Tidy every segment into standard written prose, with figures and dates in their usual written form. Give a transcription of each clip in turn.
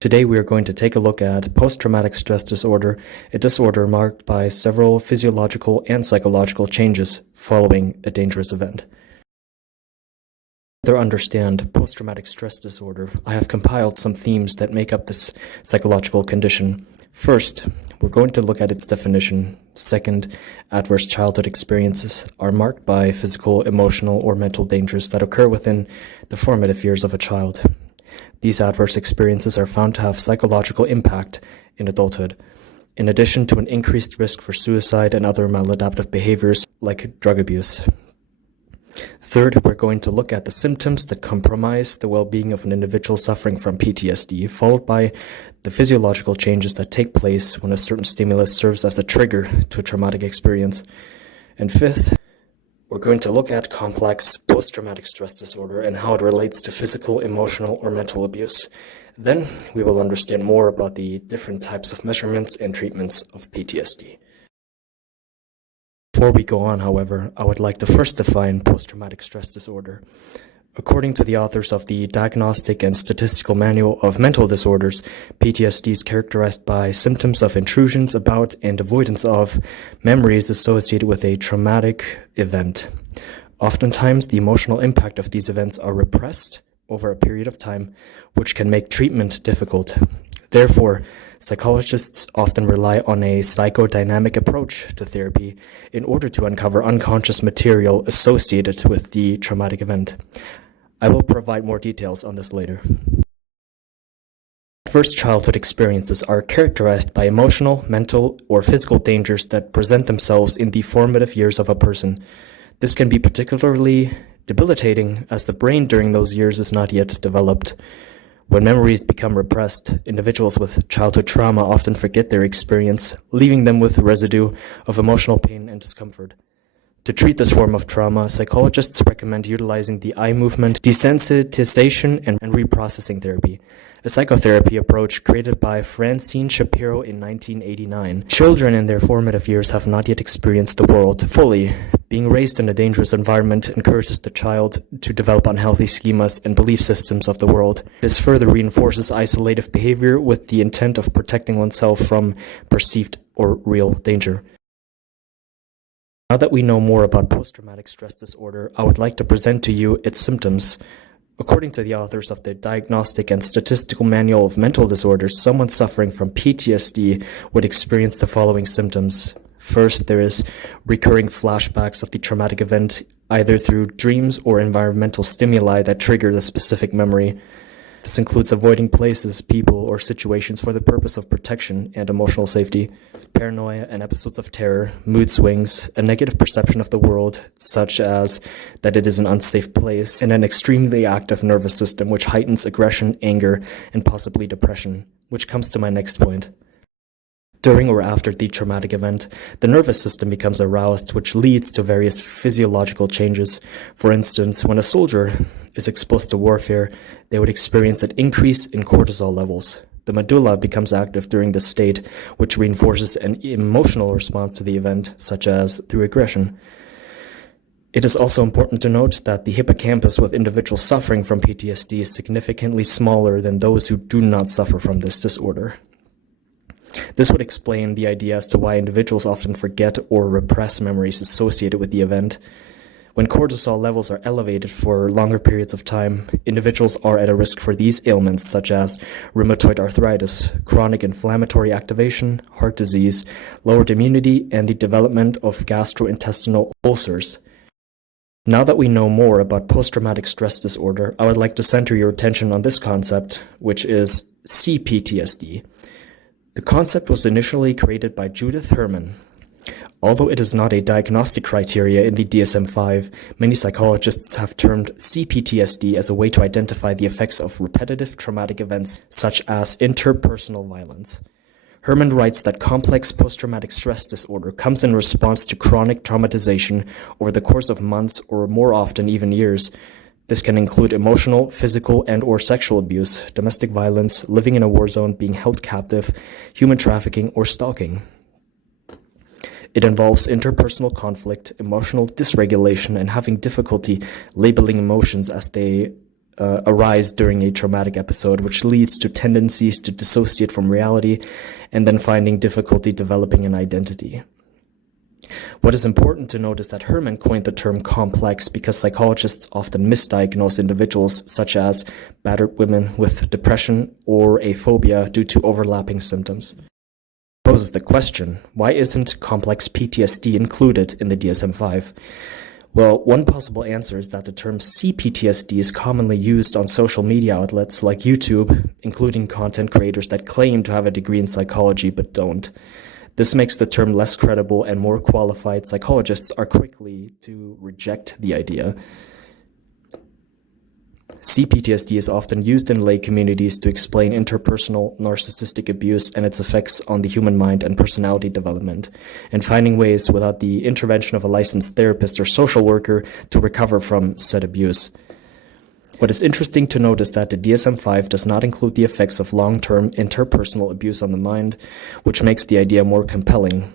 Today we are going to take a look at post-traumatic stress disorder, a disorder marked by several physiological and psychological changes following a dangerous event. To understand post-traumatic stress disorder, I have compiled some themes that make up this psychological condition. First, we're going to look at its definition. Second, adverse childhood experiences are marked by physical, emotional, or mental dangers that occur within the formative years of a child. These adverse experiences are found to have psychological impact in adulthood, in addition to an increased risk for suicide and other maladaptive behaviors like drug abuse. Third, we're going to look at the symptoms that compromise the well-being of an individual suffering from PTSD, followed by the physiological changes that take place when a certain stimulus serves as a trigger to a traumatic experience. And fifth, we're going to look at complex post-traumatic stress disorder and how it relates to physical, emotional, or mental abuse. Then we will understand more about the different types of measurements and treatments of PTSD. Before we go on, however, I would like to first define post-traumatic stress disorder. According to the authors of the Diagnostic and Statistical Manual of Mental Disorders, PTSD is characterized by symptoms of intrusions about and avoidance of memories associated with a traumatic event. Oftentimes, the emotional impact of these events are repressed over a period of time, which can make treatment difficult. Therefore, psychologists often rely on a psychodynamic approach to therapy in order to uncover unconscious material associated with the traumatic event. I will provide more details on this later. Adverse childhood experiences are characterized by emotional, mental, or physical dangers that present themselves in the formative years of a person. This can be particularly debilitating as the brain during those years is not yet developed. When memories become repressed, individuals with childhood trauma often forget their experience, leaving them with a residue of emotional pain and discomfort. To treat this form of trauma, psychologists recommend utilizing the eye movement desensitization and reprocessing therapy, a psychotherapy approach created by Francine Shapiro in 1989. Children in their formative years have not yet experienced the world fully. Being raised in a dangerous environment encourages the child to develop unhealthy schemas and belief systems of the world. This further reinforces isolative behavior with the intent of protecting oneself from perceived or real danger. Now that we know more about post-traumatic stress disorder, I would like to present to you its symptoms. According to the authors of the Diagnostic and Statistical Manual of Mental Disorders, someone suffering from PTSD would experience the following symptoms. First, there is recurring flashbacks of the traumatic event, either through dreams or environmental stimuli that trigger the specific memory. This includes avoiding places, people, or situations for the purpose of protection and emotional safety. Paranoia and episodes of terror, mood swings, a negative perception of the world, such as that it is an unsafe place, and an extremely active nervous system which heightens aggression, anger, and possibly depression, which comes to my next point. During or after the traumatic event, the nervous system becomes aroused, which leads to various physiological changes. For instance, when a soldier is exposed to warfare, they would experience an increase in cortisol levels. The medulla becomes active during this state, which reinforces an emotional response to the event, such as through aggression. It is also important to note that the hippocampus with individuals suffering from PTSD is significantly smaller than those who do not suffer from this disorder. This would explain the idea as to why individuals often forget or repress memories associated with the event. When cortisol levels are elevated for longer periods of time, individuals are at a risk for these ailments such as rheumatoid arthritis, chronic inflammatory activation, heart disease, lowered immunity, and the development of gastrointestinal ulcers. Now that we know more about post-traumatic stress disorder, I would like to center your attention on this concept, which is CPTSD. The concept was initially created by Judith Herman. Although it is not a diagnostic criteria in the DSM-5, many psychologists have termed CPTSD as a way to identify the effects of repetitive traumatic events such as interpersonal violence. Herman writes that complex post-traumatic stress disorder comes in response to chronic traumatization over the course of months or more often even years. This can include emotional, physical, and/or sexual abuse, domestic violence, living in a war zone, being held captive, human trafficking, or stalking. It involves interpersonal conflict, emotional dysregulation, and having difficulty labeling emotions as they arise during a traumatic episode, which leads to tendencies to dissociate from reality and then finding difficulty developing an identity. What is important to note is that Herman coined the term complex because psychologists often misdiagnose individuals, such as battered women with depression or a phobia, due to overlapping symptoms. Poses the question, why isn't complex PTSD included in the DSM-5? Well, one possible answer is that the term CPTSD is commonly used on social media outlets like YouTube, including content creators that claim to have a degree in psychology but don't. This makes the term less credible, and more qualified psychologists are quickly to reject the idea. CPTSD is often used in lay communities to explain interpersonal narcissistic abuse and its effects on the human mind and personality development, and finding ways without the intervention of a licensed therapist or social worker to recover from said abuse. What is interesting to note is that the DSM-5 does not include the effects of long-term interpersonal abuse on the mind, which makes the idea more compelling.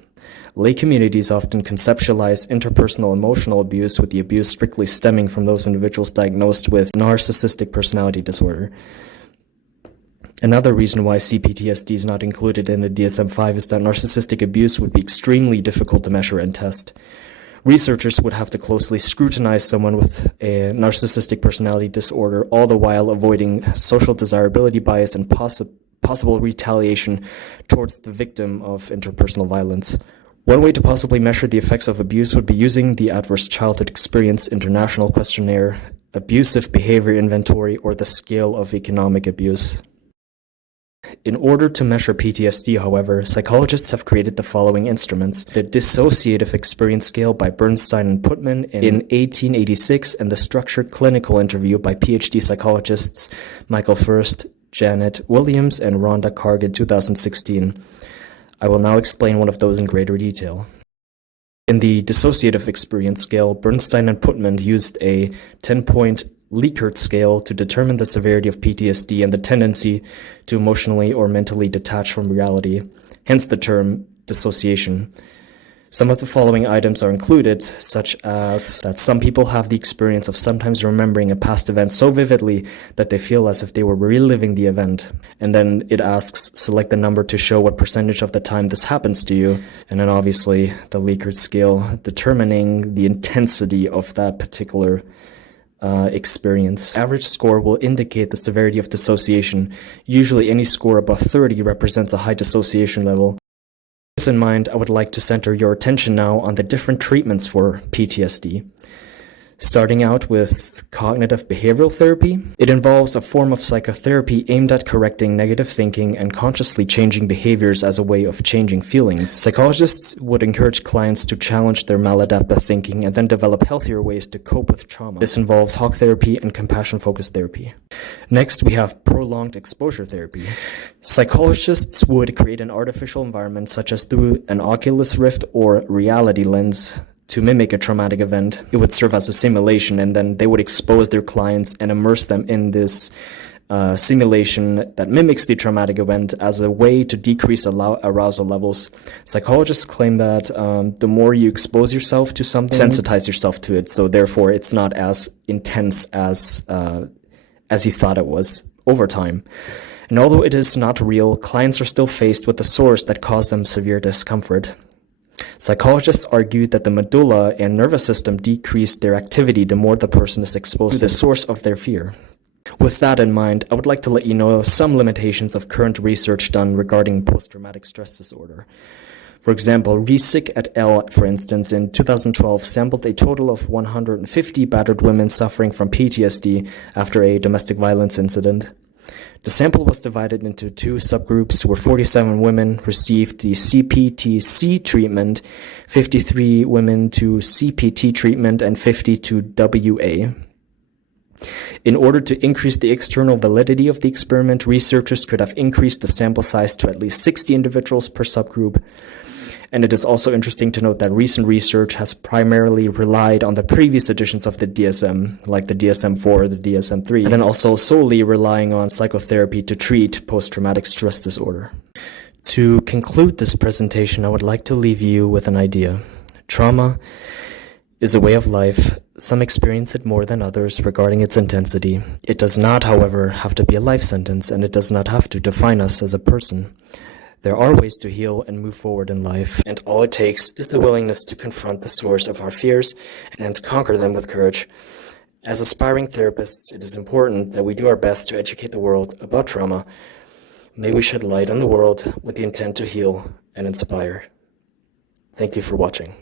Lay communities often conceptualize interpersonal emotional abuse, with the abuse strictly stemming from those individuals diagnosed with narcissistic personality disorder. Another reason why CPTSD is not included in the DSM-5 is that narcissistic abuse would be extremely difficult to measure and test. Researchers would have to closely scrutinize someone with a narcissistic personality disorder, all the while avoiding social desirability bias and possible retaliation towards the victim of interpersonal violence. One way to possibly measure the effects of abuse would be using the Adverse Childhood Experience International Questionnaire, Abusive Behavior Inventory, or the Scale of Economic Abuse. In order to measure PTSD, however, psychologists have created the following instruments: the Dissociative Experience Scale by Bernstein and Putman in 1886, and the Structured Clinical Interview by PhD psychologists Michael Furst, Janet Williams, and Rhonda Karg in 2016. I will now explain one of those in greater detail. In the Dissociative Experience Scale, Bernstein and Putman used a 10-point Likert scale to determine the severity of PTSD and the tendency to emotionally or mentally detach from reality, hence the term dissociation. Some of the following items are included, such as that some people have the experience of sometimes remembering a past event so vividly that they feel as if they were reliving the event. And then it asks, select the number to show what percentage of the time this happens to you. And then obviously the Likert scale, determining the intensity of that particular experience. Average score will indicate the severity of dissociation. Usually any score above 30 represents a high dissociation level. With this in mind, I would like to center your attention now on the different treatments for PTSD. Starting out with cognitive behavioral therapy, it involves a form of psychotherapy aimed at correcting negative thinking and consciously changing behaviors as a way of changing feelings. Psychologists would encourage clients to challenge their maladaptive thinking and then develop healthier ways to cope with trauma. This involves talk therapy and compassion-focused therapy. Next, we have prolonged exposure therapy. Psychologists would create an artificial environment, such as through an Oculus Rift or reality lens, to mimic a traumatic event. It would serve as a simulation, and then they would expose their clients and immerse them in this simulation that mimics the traumatic event as a way to decrease arousal levels. Psychologists claim that the more you expose yourself to something, sensitize yourself to it, so therefore it's not as intense as you thought it was over time. And although it is not real, clients are still faced with the source that caused them severe discomfort. Psychologists argued that the medulla and nervous system decrease their activity the more the person is exposed to the source of their fear. With that in mind, I would like to let you know some limitations of current research done regarding post-traumatic stress disorder. For example, Riesick et al., for instance, in 2012 sampled a total of 150 battered women suffering from PTSD after a domestic violence incident. The sample was divided into two subgroups where 47 women received the CPTC treatment, 53 women to CPT treatment, and 50 to WA. In order to increase the external validity of the experiment, researchers could have increased the sample size to at least 60 individuals per subgroup. And it is also interesting to note that recent research has primarily relied on the previous editions of the DSM, like the DSM-4 or the DSM-3, and then also solely relying on psychotherapy to treat post-traumatic stress disorder. To conclude this presentation, I would like to leave you with an idea. Trauma is a way of life Some experience it more than others regarding its intensity. It does not, however, have to be a life sentence, and it does not have to define us as a person. There are ways to heal and move forward in life, and all it takes is the willingness to confront the source of our fears and conquer them with courage. As aspiring therapists, it is important that we do our best to educate the world about trauma. May we shed light on the world with the intent to heal and inspire. Thank you for watching.